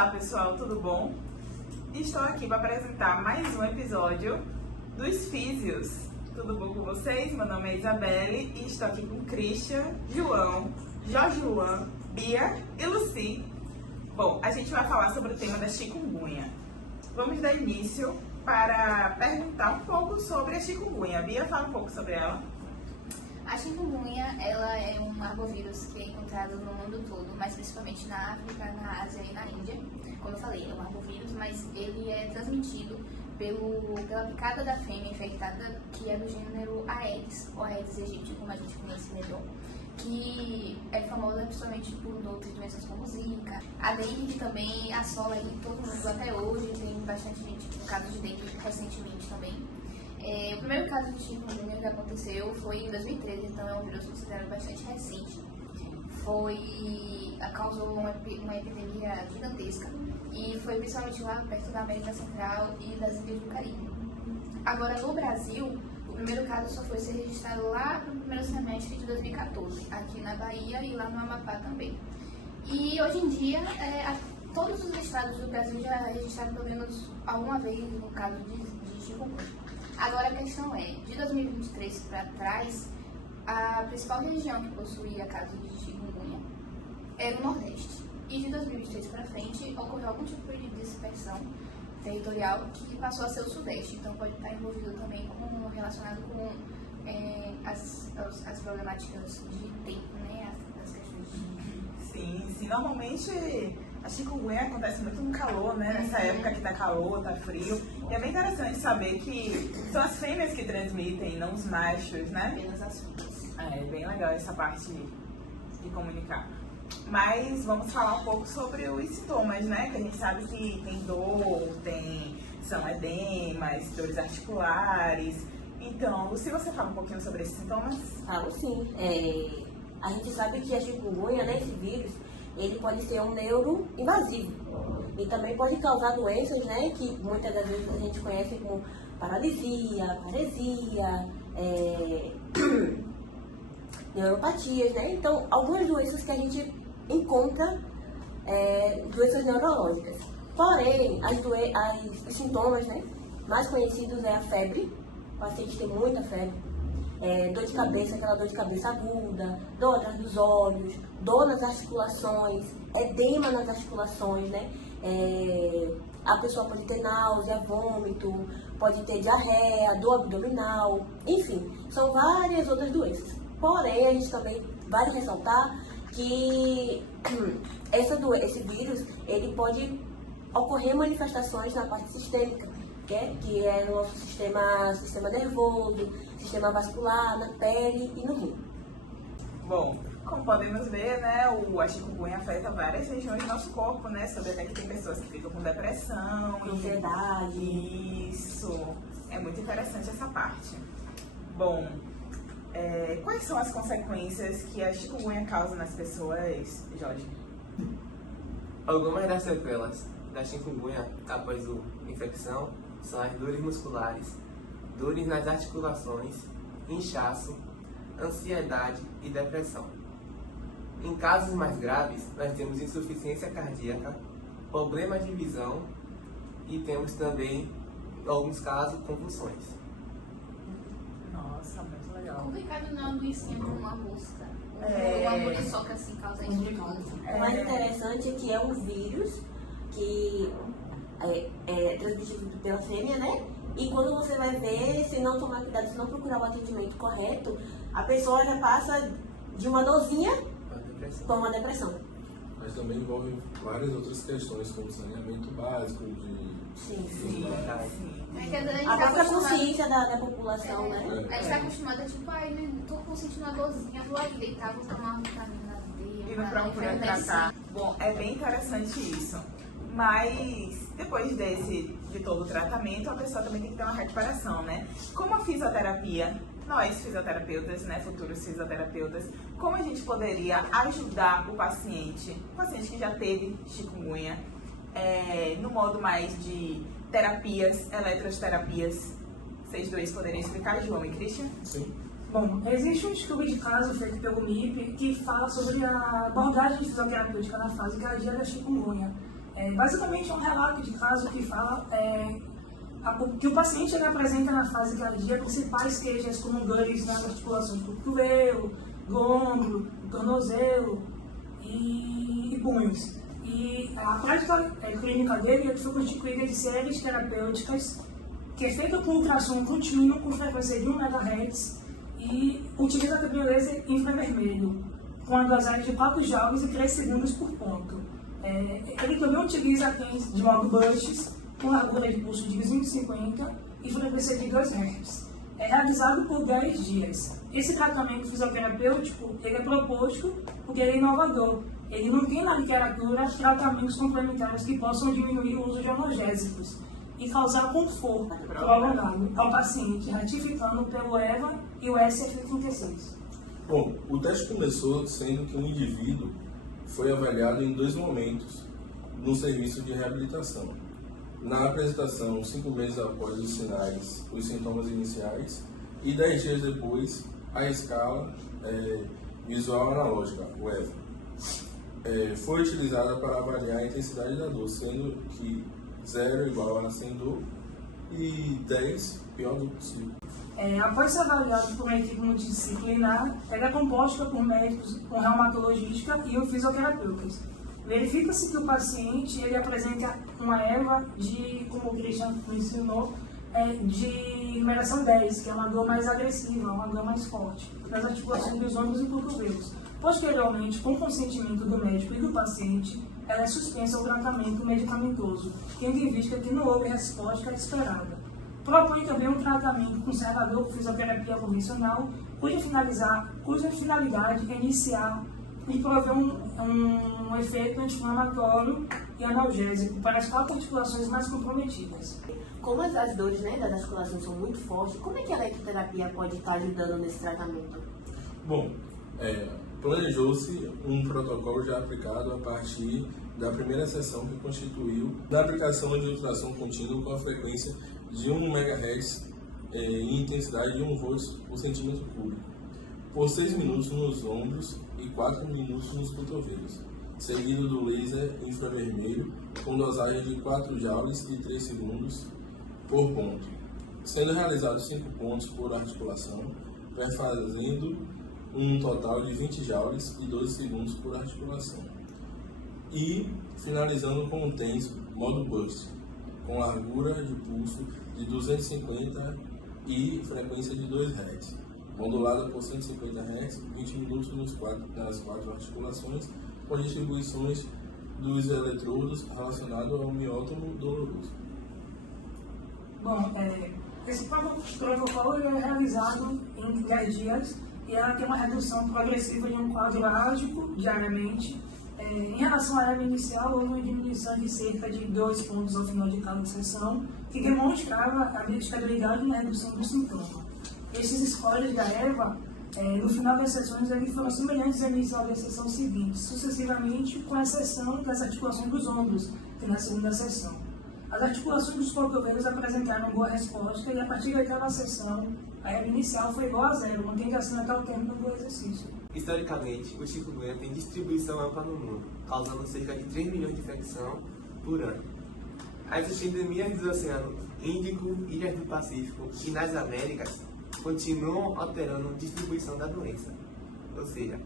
Olá pessoal, tudo bom? Estou aqui para apresentar mais um episódio dos Físios. Tudo bom com vocês? Meu nome é Isabelle e estou aqui com Christian, João, Jojuan, Bia e Lucy. Bom, a gente vai falar sobre o tema da chikungunya. Vamos dar início para perguntar um pouco sobre a chikungunya. Bia, fala um pouco sobre ela. A chikungunya, ela é um arbovírus que é encontrado no mundo todo, mas principalmente na África, na Ásia e na Índia. Como eu falei, é um arbovírus, mas ele é transmitido pela picada da fêmea infectada, que é do gênero Aedes, ou Aedes aegypti, como a gente conhece melhor, que é famosa principalmente por outras doenças como Zika. A dengue também assola aí todo mundo até hoje, tem bastante gente com casos de dengue recentemente também. O primeiro caso de chikungunya que aconteceu foi em 2013, então é um vírus considerado bastante recente. Causou uma epidemia gigantesca e foi principalmente lá perto da América Central e das Ilhas do Caribe. Agora, no Brasil, o primeiro caso só foi ser registrado lá no primeiro semestre de 2014, aqui na Bahia e lá no Amapá também. E hoje em dia, todos os estados do Brasil já registraram pelo menos alguma vez um caso de chikungunya. Agora a questão é, de 2023 para trás, a principal região que possuía casos de chikungunya era o Nordeste. E de 2023 para frente ocorreu algum tipo de dispersão territorial que passou a ser o Sudeste. Então pode estar envolvido também relacionado com as problemáticas de tempo, né? As questões de... Sim. Normalmente a chikungunya acontece muito no calor, né? Nessa época que tá calor, tá frio. E é bem interessante saber que são as fêmeas que transmitem, não os machos, né? Apenas as fêmeas. É bem legal essa parte de comunicar. Mas vamos falar um pouco sobre os sintomas, né? Que a gente sabe que tem dor, são edemas, dores articulares. Então, se você fala um pouquinho sobre esses sintomas? Falo sim. A gente sabe que a chikungunya, né, esse vírus, ele pode ser um neuroinvasivo e também pode causar doenças, né, que muitas das vezes a gente conhece como paralisia, paresia, neuropatias, né? Então, algumas doenças que a gente encontra, doenças neurológicas. Porém, os sintomas, né, mais conhecidos é a febre, o paciente tem muita febre, dor de cabeça, aquela dor de cabeça aguda, dor atrás dos olhos, dor nas articulações, edema nas articulações, né? A pessoa pode ter náusea, vômito, pode ter diarreia, dor abdominal, enfim, são várias outras doenças. Porém, a gente também vale ressaltar que esse vírus, ele pode ocorrer manifestações na parte sistêmica, que é no nosso sistema nervoso, sistema vascular, na pele e no rim. Bom, como podemos ver, né, a chikungunya afeta várias regiões do nosso corpo, né? Soube até que tem pessoas que ficam com depressão, ansiedade. Isso, é muito interessante essa parte. Bom, quais são as consequências que a chikungunya causa nas pessoas, Jorge? Algumas das sequelas da chikungunya após a infecção são as dores musculares, dores nas articulações, inchaço, ansiedade e depressão. Em casos mais graves, nós temos insuficiência cardíaca, problemas de visão e temos também, em alguns casos, convulsões. Nossa, muito legal. Complicado não é uma doencinha como uma mosca. É. Uma muriçoca assim causa isso de tudo. O mais interessante é que é um vírus que é transmitido pela fêmea, né? E quando você vai ver, se não tomar cuidado, se não procurar o atendimento correto, a pessoa já passa de uma dorzinha para uma depressão. Mas também envolve várias outras questões, como saneamento básico, Sim. A própria consciência da população, né? A gente está acostumada, tipo, tô sentindo uma dorzinha, vou ali deitar, vou tomar uma vitamina D. E não procura tratar. Bom, é bem interessante isso. Mas depois de todo o tratamento, a pessoa também tem que ter uma recuperação, né? Como a fisioterapia, nós fisioterapeutas, né, futuros fisioterapeutas, como a gente poderia ajudar o paciente que já teve chikungunya, no modo mais de terapias, eletroterapias? Vocês dois poderiam explicar, João e Christian? Sim. Bom, existe um estudo de caso feito pelo MIP que fala sobre a abordagem fisioterapêutica na fase tardia da chikungunya. Basicamente é um relato de caso que fala que o paciente ele apresenta na fase cardia principais queixas como dores nas articulações do cotovelo, do ombro, do tornozelo e punhos. E a prática clínica dele foi constituída de séries terapêuticas que é feita com ultrassom contínuo com frequência de 1 MHz e utiliza também o laser infravermelho, com a dosagem de 4 joules e 3 segundos por ponto. Ele também utiliza pens de modo Bush, com largura de pulso de 250 e frequência de 2 Hz. É realizado por 10 dias. Esse tratamento fisioterapêutico ele é proposto porque ele é inovador. Ele não tem na literatura tratamentos complementares que possam diminuir o uso de analgésicos e causar conforto prolongado ao paciente, ratificando pelo EVA e o SF36. Bom, o teste começou sendo que um indivíduo foi avaliado em 2 momentos no serviço de reabilitação. Na apresentação, 5 meses após os sintomas iniciais, e 10 dias depois, a escala visual analógica, o EVA. Foi utilizada para avaliar a intensidade da dor, sendo que 0 igual a sem dor e 10 pior do possível. Após ser avaliado por uma equipe multidisciplinar, ela é composta por médicos com reumatologista e fisioterapeutas. Verifica-se que o paciente ele apresenta uma EVA de, como o Christian mencionou, de numeração 10, que é uma dor mais agressiva, uma dor mais forte, nas articulações dos ombros e cotovelos. Posteriormente, com consentimento do médico e do paciente, ela é suspensa ao tratamento medicamentoso, tendo em vista que não houve resposta esperada. Propõe também um tratamento conservador com fisioterapia convencional, cuja finalidade é iniciar e prover um efeito anti-inflamatório e analgésico para as 4 articulações mais comprometidas. Como as dores das articulações são muito fortes, como é que a eletroterapia pode estar ajudando nesse tratamento? Bom, planejou-se um protocolo já aplicado a partir da primeira sessão que constituiu da aplicação de ultrassom contínuo com a frequência de 1 MHz e intensidade de 1 volts por centímetro cúbico, por 6 minutos nos ombros e 4 minutos nos cotovelos, seguido do laser infravermelho com dosagem de 4 joules e 3 segundos por ponto, sendo realizados 5 pontos por articulação, perfazendo um total de 20 joules e 12 segundos por articulação. E finalizando com um TENS modo Burst, com largura de pulso de 250 e frequência de 2 Hz, modulada por 150 Hz, 20 minutos nas 4 articulações, com distribuições dos eletrodos relacionados ao miótomo doloroso. Bom, esse protocolo é realizado em 10 dias e ela tem uma redução progressiva de um quadro álgico diariamente. Em relação à EVA inicial, houve uma diminuição de cerca de 2 pontos ao final de cada sessão, que demonstrava a estabilidade na redução do sintoma. Esses scores da EVA, no final das sessões, eles foram semelhantes ao inicial da sessão seguinte, sucessivamente com exceção das articulações dos ombros, que na segunda sessão. As articulações dos cotovelos apresentaram boa resposta e a partir daquela sessão, a EVA inicial foi igual a 0, mantendo assim até o término do exercício. Historicamente, o chikungunya tem distribuição ampla no mundo, causando cerca de 3 milhões de infecções por ano. As endemias do Oceano Índico, Ilhas do Pacífico e nas Américas continuam alterando a distribuição da doença, ou seja,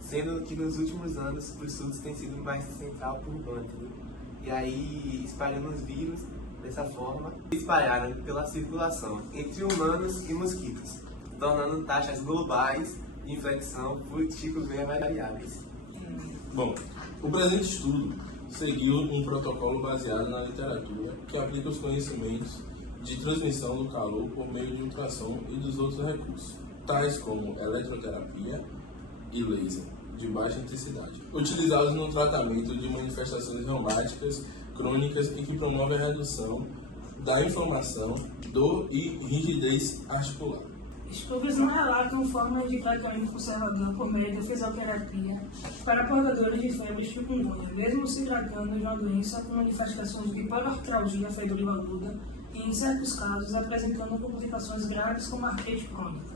sendo que nos últimos anos o SUS tem sido mais central por Hunter, e aí espalhando os vírus dessa forma, espalharam pela circulação entre humanos e mosquitos, tornando taxas globais de infecção por chikungunya mais variáveis. Bom, o presente estudo seguiu um protocolo baseado na literatura que aplica os conhecimentos de transmissão do calor por meio de ultrassom e dos outros recursos, tais como eletroterapia e laser de baixa intensidade, utilizados no tratamento de manifestações reumáticas crônicas e que promove a redução da inflamação, dor e rigidez articular. Estudos não relatam formas de tratamento conservador por meio da fisioterapia para portadores de febre chikungunya, mesmo se tratando de uma doença com manifestações de hiperartralgia febril aguda e, em certos casos, apresentando complicações graves como artrite crônica.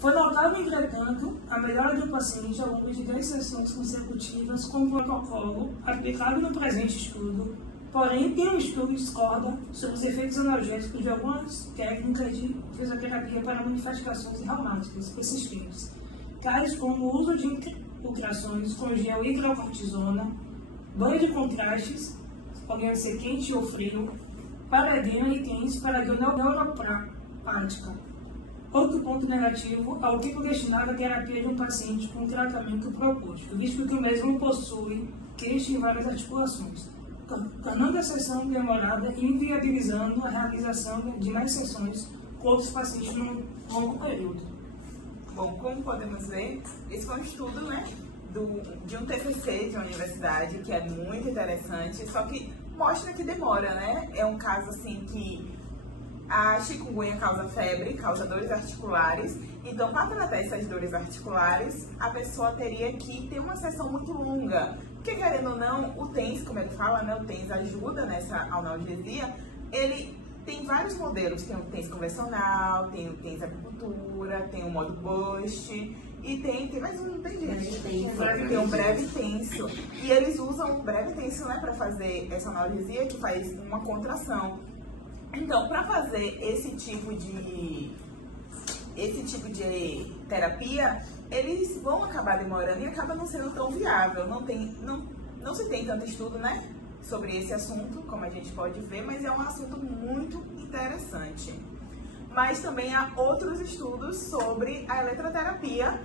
Foi notável, entretanto, a melhora do paciente ao longo de 10 sessões consecutivas com o protocolo aplicado no presente estudo, porém, tem um estudo que discorda sobre os efeitos analgésicos de algumas técnicas de fisioterapia para manifestações reumáticas persistentes, tais como o uso de infiltrações com gel hidrocortisona, banho de contrastes, podendo ser quente ou frio, para edema e TENS para dor neuropática. Outro ponto negativo é o tempo destinado à terapia de um paciente com tratamento proposto, visto que o mesmo possui queixa em várias articulações, tornando a sessão demorada e inviabilizando a realização de mais sessões com outros pacientes num longo período. Bom, como podemos ver, esse foi um estudo, né, de um TCC de uma universidade, que é muito interessante, só que mostra que demora, né? É um caso assim que a chikungunya causa febre, causa dores articulares, então para tratar essas dores articulares, a pessoa teria que ter uma sessão muito longa, porque querendo ou não, o TENS, como ele fala, né, o TENS ajuda nessa analgesia, ele tem vários modelos, tem o TENS convencional, tem o TENS acupuntura, tem o modo Bust, e tem mais um, tem gente, tem um breve tenso, e eles usam o breve tenso, né, para fazer essa analgesia que faz uma contração. Então, para fazer esse tipo de terapia, eles vão acabar demorando e acaba não sendo tão viável. Não se tem tanto estudo, né, sobre esse assunto, como a gente pode ver, mas é um assunto muito interessante. Mas também há outros estudos sobre a eletroterapia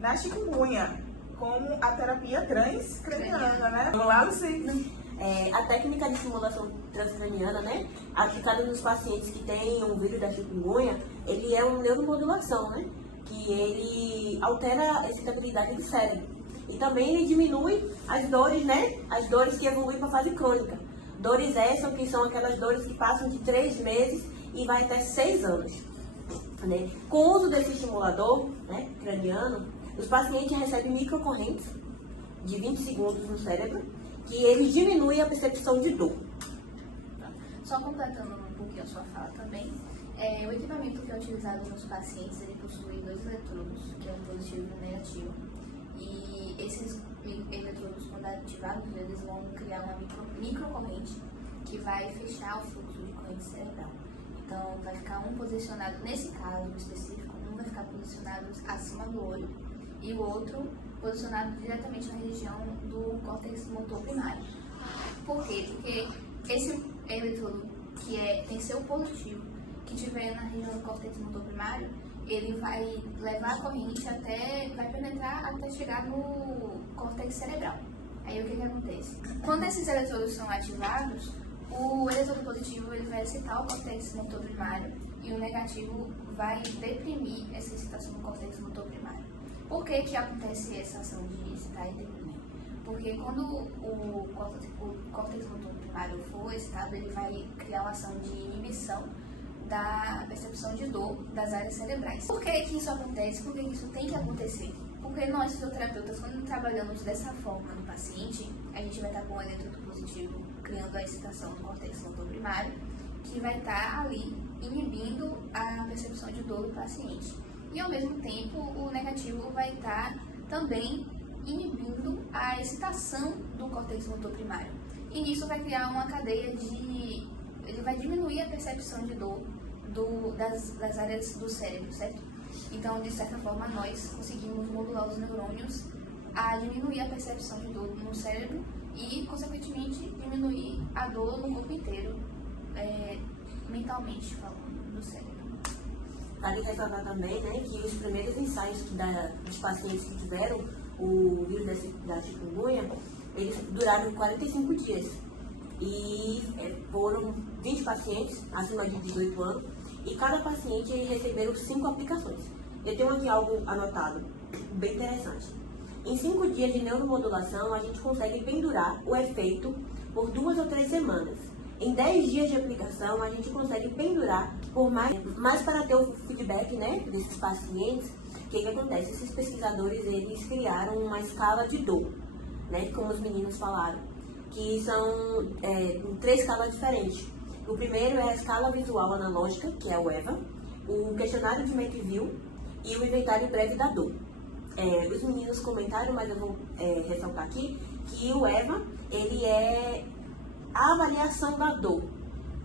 na chikungunya, como a terapia transcraniana, né? Vamos lá, Lucy? A técnica de estimulação transcraniana, né, aplicada nos pacientes que têm um vírus da chikungunya, ele é uma neuromodulação, né, que ele altera a excitabilidade do cérebro. E também ele diminui as dores, né, as dores que evoluem para a fase crônica. Dores essas que são aquelas dores que passam de 3 meses e vai até 6 anos. Né? Com o uso desse estimulador, né, craniano, os pacientes recebem microcorrentes de 20 segundos no cérebro, que eles diminuem a percepção de dor. Só completando um pouquinho a sua fala também, o equipamento que é utilizado nos pacientes, ele possui 2 eletrodos, que é um positivo e um negativo. E esses eletrodos, quando ativados, eles vão criar uma microcorrente que vai fechar o fluxo de corrente cerebral. Então, vai ficar um posicionado, nesse caso específico, um vai ficar posicionado acima do olho e o outro posicionado diretamente na região do córtex motor primário. Por quê? Porque esse eletrodo, que tem seu positivo, que estiver na região do córtex motor primário, ele vai levar a corrente vai penetrar até chegar no córtex cerebral. Aí o que acontece? Quando esses eletrodos são ativados, o eletrodo positivo ele vai excitar o córtex motor primário e o negativo vai deprimir essa excitação do córtex motor primário. Por que acontece essa ação de excitar e deprimir? Porque quando o córtex motor primário for excitado, ele vai criar uma ação de inibição da percepção de dor das áreas cerebrais. Por que isso acontece? Por que isso tem que acontecer? Porque nós, fisioterapeutas, quando trabalhamos dessa forma no paciente, a gente vai estar com o eletrodo positivo criando a excitação do córtex motor primário, que vai estar ali inibindo a percepção de dor do paciente. E, ao mesmo tempo, o negativo vai estar também inibindo a excitação do córtex motor primário. E nisso vai criar uma cadeia ele vai diminuir a percepção de dor das áreas do cérebro, certo? Então, de certa forma, nós conseguimos modular os neurônios a diminuir a percepção de dor no cérebro e, consequentemente, diminuir a dor no corpo inteiro, mentalmente falando, do cérebro. Vale ressaltar também, né, que os primeiros ensaios dos pacientes que tiveram o vírus da chikungunya, eles duraram 45 dias. E foram 20 pacientes acima de 18 anos e cada paciente receberam 5 aplicações. Eu tenho aqui algo anotado, bem interessante. Em 5 dias de neuromodulação, a gente consegue pendurar o efeito por 2 ou 3 semanas. Em 10 dias de aplicação, a gente consegue pendurar por mais para ter o feedback, né, desses pacientes. O que acontece? Esses pesquisadores, eles criaram uma escala de dor, né, como os meninos falaram, que são 3 escalas diferentes. O primeiro é a escala visual analógica, que é o EVA, o questionário de Makeville e o inventário breve da dor. Os meninos comentaram, mas eu vou ressaltar aqui, que o EVA, ele é a avaliação da dor,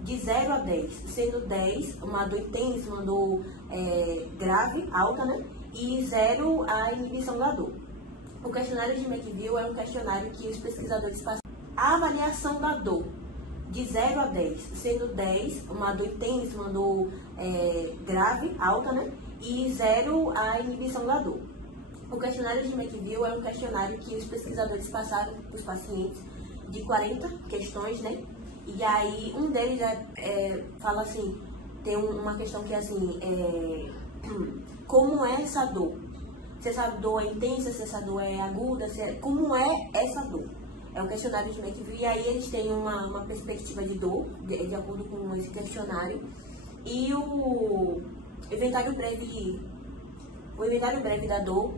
de 0 a 10, sendo 10 uma dor intensa, uma dor grave, alta, né? E 0 a inibição da dor. O questionário de McGill é um questionário que os pesquisadores passam a avaliação da dor, de 0 a 10, sendo 10 uma dor intensa, uma dor grave, alta, né? E 0 a inibição da dor. O questionário de McGill é um questionário que os pesquisadores passaram para os pacientes de 40 questões, né? E aí um deles fala assim, tem uma questão que é assim, como é essa dor? Se essa dor é intensa, se essa dor é aguda, como é essa dor? É um questionário de McGill e aí eles têm uma perspectiva de dor, de acordo com esse questionário. E o inventário breve da dor,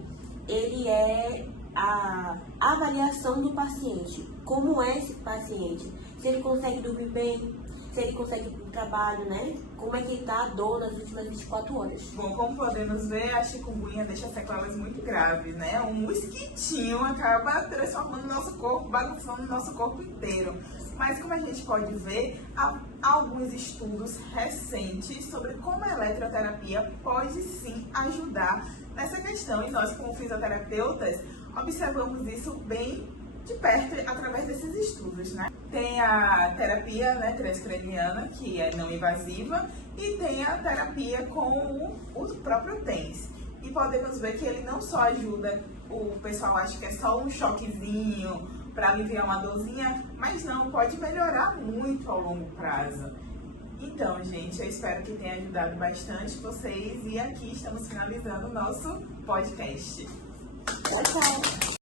ele é a avaliação do paciente. Como é esse paciente? Se ele consegue dormir bem, se ele consegue ir para o trabalho, né? Como é que está a dor nas últimas 24 horas. Bom, como podemos ver, a chikungunya deixa sequelas muito graves, né? Um mosquitinho acaba transformando o nosso corpo, bagunçando o nosso corpo inteiro. Mas como a gente pode ver, há alguns estudos recentes sobre como a eletroterapia pode sim ajudar nessa questão. E nós, como fisioterapeutas, observamos isso bem de perto através desses estudos, né? Tem a terapia, né, transcraniana, que é não invasiva, e tem a terapia com o próprio TENS. E podemos ver que ele não só ajuda, o pessoal acha que é só um choquezinho para aliviar uma dorzinha, mas não, pode melhorar muito ao longo prazo. Então, gente, eu espero que tenha ajudado bastante vocês e aqui estamos finalizando o nosso podcast. Tchau, tchau!